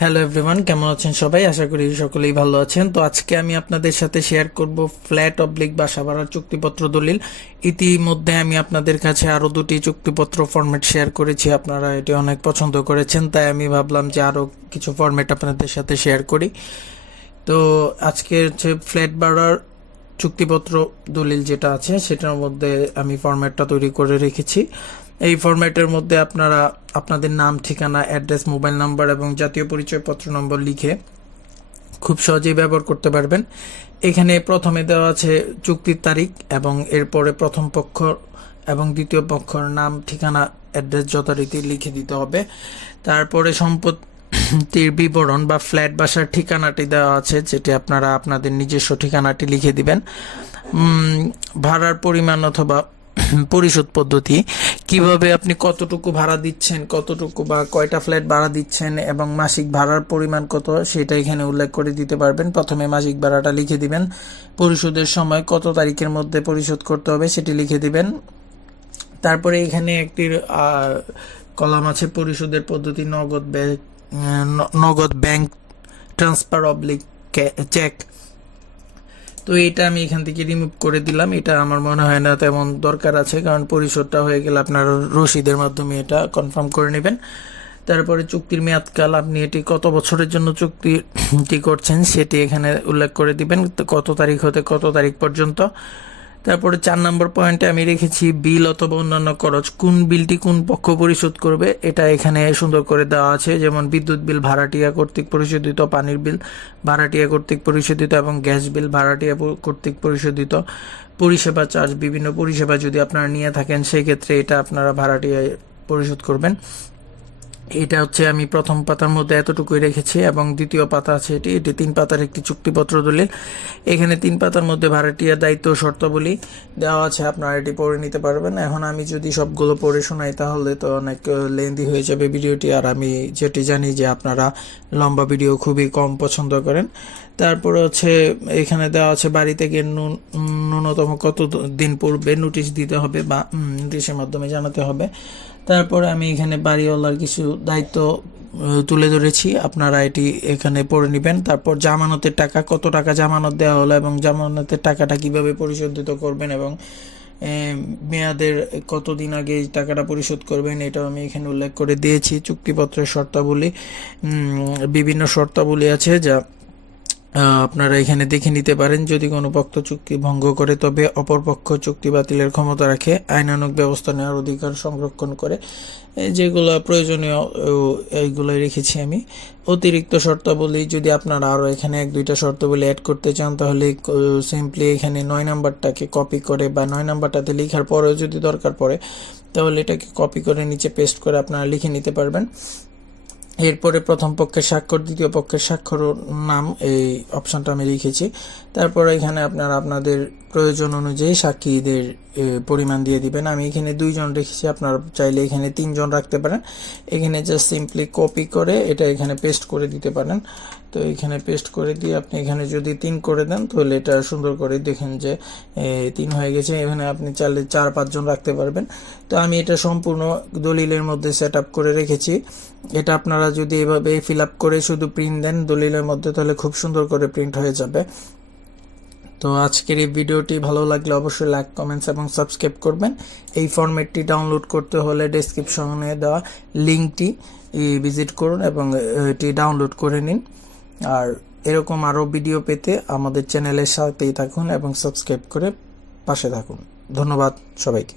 Hello everyone কেমন আছেন সবাই? আশা করি সকলেই ভালো আছেন। তো আজকে আমি আপনাদের সাথে শেয়ার করব ফ্ল্যাট অবলিক বাসা ভাড়ার চুক্তিপত্র দলিল। ইতিমধ্যে আমি আপনাদের কাছে আরও দুটি চুক্তিপত্র ফরম্যাট শেয়ার করেছি। আপনারা এটি অনেক পছন্দ করেছেন, তাই আমি ভাবলাম যে আরও কিছু ফরম্যাট আপনাদের সাথে শেয়ার করি। তো আজকে হচ্ছে ফ্ল্যাট ভাড়ার চুক্তিপত্র দলিল যেটা আছে, সেটার মধ্যে আমি ফরম্যাটটা তৈরি করে রেখেছি। এই ফরম্যাটের মধ্যে আপনারা আপনাদের নাম, ঠিকানা, অ্যাড্রেস, মোবাইল নাম্বার এবং জাতীয় পরিচয়পত্র নম্বর লিখে খুব সহজেই ব্যবহার করতে পারবেন। এখানে প্রথমে দেওয়া আছে চুক্তির তারিখ এবং এরপরে প্রথম পক্ষ এবং দ্বিতীয় পক্ষর নাম, ঠিকানা, অ্যাড্রেস যথারীতি লিখে দিতে হবে। তারপরে সম্পত্তির বিবরণ বা ফ্ল্যাট, বাসার ঠিকানাটি দেওয়া আছে, যেটি আপনারা আপনাদের নিজস্ব ঠিকানাটি লিখে দিবেন। ভাড়ার পরিমাণ অথবা পরিশোধ পদ্ধতি। কীভাবে আপনি কতটুকু ভাড়া দিচ্ছেন, কতটুকু বা কয়টা ফ্ল্যাট ভাড়া দিচ্ছেন এবং মাসিক ভাড়ার পরিমাণ কত, সেটা এখানে উল্লেখ করে দিতে পারবেন। প্রথমে মাসিক ভাড়াটা লিখে দিবেন। পরিশোধের সময় কত তারিখের মধ্যে পরিশোধ করতে হবে সেটি লিখে দিবেন। তারপরে এখানে একটি কলাম আছে, পরিশোধের পদ্ধতি, নগদ ব্যাংক নগদ ব্যাংক ট্রান্সফার অবলিক চেক। তো এটা আমি এখান থেকে রিমুভ করে দিলাম। এটা আমার মনে হয় না তেমন দরকার আছে, কারণ পরিশোধটা হয়ে গেলে আপনার রসিদের মাধ্যমে এটা কনফার্ম করে নেবেন। তারপরে চুক্তির মেয়াদকাল, আপনি এটি কত বছরের জন্য চুক্তিটি করছেন সেটি এখানে উল্লেখ করে দিবেন। কত তারিখ হতে কত তারিখ পর্যন্ত? তারপরে চার নম্বর পয়েন্টে আমি রেখেছি বিল অথবা অন্যান্য খরচ। কোন বিলটি কোন পক্ষ পরিশোধ করবে, এটা এখানে সুন্দর করে দেওয়া আছে। যেমন বিদ্যুৎ বিল, ভাড়াটিয়া কর্তৃক পরিশোধিত, পানির বিল, ভাড়াটিয়া কর্তৃক পরিশোধিত এবং গ্যাস বিল, ভাড়াটিয়া কর্তৃক পরিশোধিত। পরিষেবা চার্জ, বিভিন্ন পরিষেবা যদি আপনারা নিয়ে থাকেন, সেই ক্ষেত্রে এটা আপনারা ভাড়াটিয়ায় পরিশোধ করবেন। এটা হচ্ছে আমি প্রথম পাতার মধ্যে এতটুকুই রেখেছি এবং দ্বিতীয় পাতা আছে এটি। এটি তিন পাতার একটি চুক্তিপত্র দলিল। এখানে তিন পাতার মধ্যে ভাড়াটিয়ার দায়িত্ব শর্তাবলী দেওয়া আছে। আপনারা এটি পড়ে নিতে পারবেন। এখন আমি যদি সবগুলো পড়ে শোনাই তাহলে তো অনেক লেন্দি হয়ে যাবে ভিডিওটি। আর আমি যেটি জানি যে আপনারা লম্বা ভিডিও খুবই কম পছন্দ করেন। তারপরে হচ্ছে এখানে দেওয়া আছে বাড়ি থেকে ন্যূন- ন্যূনতম কত দিন পূর্বে নোটিশ দিতে হবে বা নোটিশের মাধ্যমে জানাতে হবে। তারপরে আমি এখানে বাড়িওয়ালার কিছু দায়িত্ব তুলে ধরেছি। আপনারা এটি এখানে পড়ে নেবেন। তারপর জামানতের টাকা, কত টাকা জামানত দেওয়া হলো এবং জামানতের টাকাটা কীভাবে পরিশোধিত করবেন এবং মেয়াদের কতদিন আগে টাকাটা পরিশোধ করবেন, এটাও আমি এখানে উল্লেখ করে দিয়েছি। চুক্তিপত্রের শর্তাবলী বিভিন্ন শর্তাবলী আছে যা আপনারা এখানে দেখে নিতে পারেন, যদি কোনো পক্ষ চুক্তি ভঙ্গ করে, তবে অপর পক্ষ চুক্তি বাতিলের ক্ষমতা রাখে, আইনানুগ ব্যবস্থা নেওয়ার অধিকার সংরক্ষণ করে। যেগুলো প্রয়োজনীয় এইগুলোই রেখেছি আমি। অতিরিক্ত শর্তাবলী, যদি আপনারা আরও এখানে এক, দুইটা শর্তাবলী অ্যাড করতে চান, তাহলে সিম্পলি এখানে নয় নাম্বারটাকে কপি করে বা নয় নাম্বারটাতে লেখার পরেও যদি দরকার পড়ে, তাহলে এটাকে কপি করে, নিচে পেস্ট করে আপনারা লিখে নিতে পারবেন। এরপরে প্রথম পক্ষের স্বাক্ষর, দ্বিতীয় পক্ষের স্বাক্ষর নাম এই অপশনটা আমি লিখেছি। তারপরে এখানে আপনারা আপনাদের প্রয়োজন অনুযায়ী সাক্ষীদের পরিমাণ দিয়ে দিবেন। আমি এখানে দুইজন রেখেছি, আপনারা চাইলে এখানে তিনজন রাখতে পারেন। এখানে জাস্ট সিম্পলি কপি করে এটা এখানে পেস্ট করে দিতে পারেন। তো এখানে পেস্ট করে দিয়ে আপনি এখানে যদি তিন করে দেন, তাহলে এটা সুন্দর করে দেখেন যে তিন হয়ে গেছে। এখানে আপনি চাইলে চার পাঁচজন রাখতে পারবেন। তো আমি এটা সম্পূর্ণ দলিলের মধ্যে সেট করে রেখেছি। এটা আপনারা যদি এভাবে ফিল করে শুধু প্রিন্ট দেন, দলিলের মধ্যে তাহলে খুব সুন্দর করে প্রিন্ট হয়ে যাবে। তো আজকের এই ভিডিওটি ভালো লাগলে অবশ্যই লাইক, কমেন্টস এবং সাবস্ক্রাইব করবেন। এই ফরম্যাটটি ডাউনলোড করতে হলে ডেসক্রিপশনে দেওয়া লিঙ্কটি ভিজিট করুন এবং এটি ডাউনলোড করে নিন। আর এরকম আরও ভিডিও পেতে আমাদের চ্যানেলের সাথেই থাকুন এবং সাবস্ক্রাইব করে পাশে থাকুন। ধন্যবাদ সবাইকে।